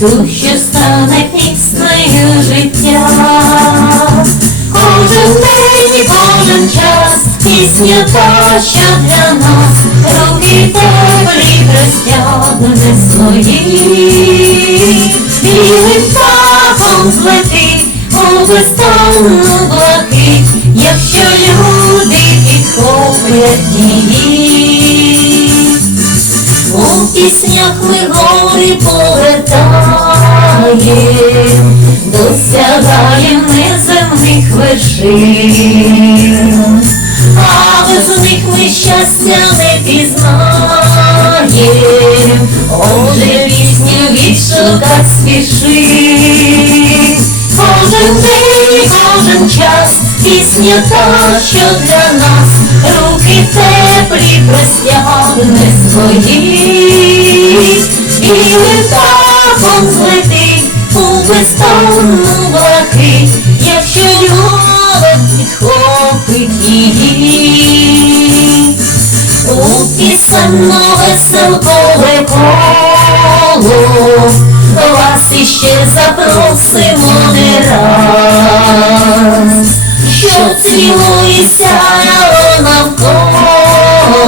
ту, що стане піснею життя. Кожен день і кожен час пісня та, що для нас руки теплі простягне свої. Білим птахом злетить у безтонну блакить, якщо люди підхоплять її. У піснях ми гори повертаєм, вершин, а без них ми щастя не пізнаєм, отже пісню відшукать спіши. Кожен день і кожен час пісня та, що для нас. Руки теплі простягне свої, білим птахом злетить у безтонну блакить, пісенно веселкове коло вас іще запросимо не раз, що цілується навколо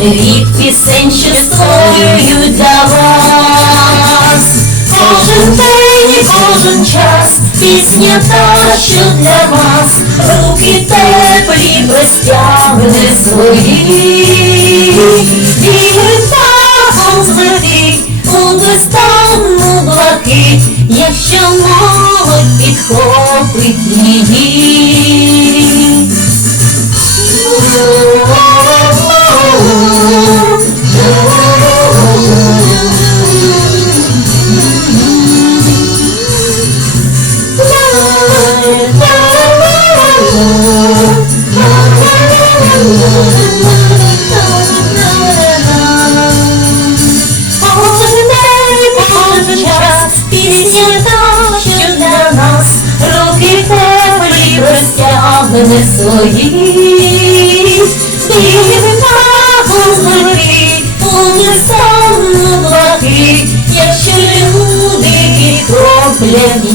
від пісень, що створюють для вас. Кожен день і кожен час пісня та, що для вас руки теплі простягне свої. Молодь підхопить її. Кожен простягне свої. Білим птахом злетить у несонну блакить, якщо люди підхоплять